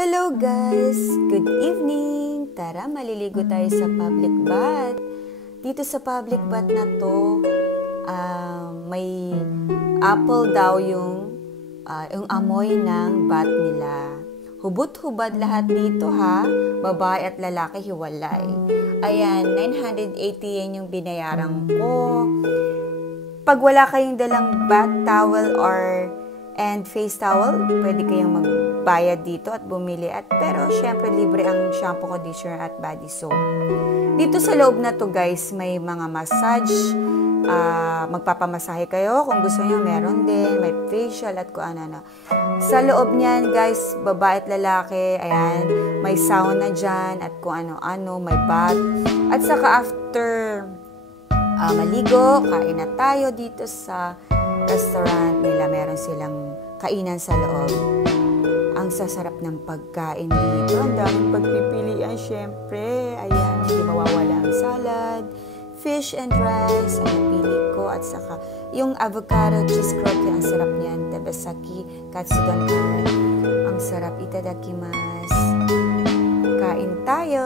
Hello guys! Good evening! Tara, maliligo tayo sa public bath. Dito sa public bath na to, may apple daw yung amoy ng bath nila. Hubot-hubad lahat dito ha, babae at lalaki hiwalay. Ayan, 980 yan yung binayaran ko. Pag wala kayong dalang bath towel and face towel, pwede kayong magbayad dito at bumili. Pero syempre libre ang shampoo, conditioner at body soap. Dito sa loob na to guys, may mga massage. Magpapamasahe kayo kung gusto niyo, meron din. May facial at kung ano-ano. Sa loob niyan guys, babae at lalaki, ayan, may sauna dyan at kung ano-ano, may bath. At saka after maligo, kain na tayo dito sa restaurant nila. Meron silang kainan sa loob. Ang sasarap ng pagkain dito. Ang daming pagpipilian, syempre. Ayan, hindi mawawala ang salad, fish and rice, ang napili ko. At saka yung avocado cheese croquette, ang sarap niyan. Tebesaki katsudon curry. Ang sarap, itadakimasu. Kain tayo.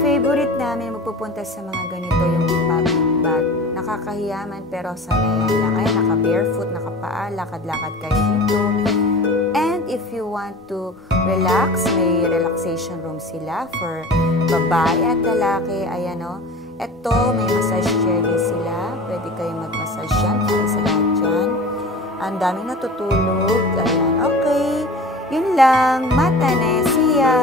Favorite namin magpupunta sa mga ganito yung public bath. Nakakahiyaman pero sanayan lang. Ay, naka-barefoot, nakapaa, lakad-lakad kayo dito. And if you want to relax, may relaxation room sila for babae at lalaki. Ayan o. Ito, may massage chair din sila. Pwede kayo mag-massage dyan. Para sa lahat dyan. Ang daming natutulog. Ayan, okay. Yun lang. Mata na siya.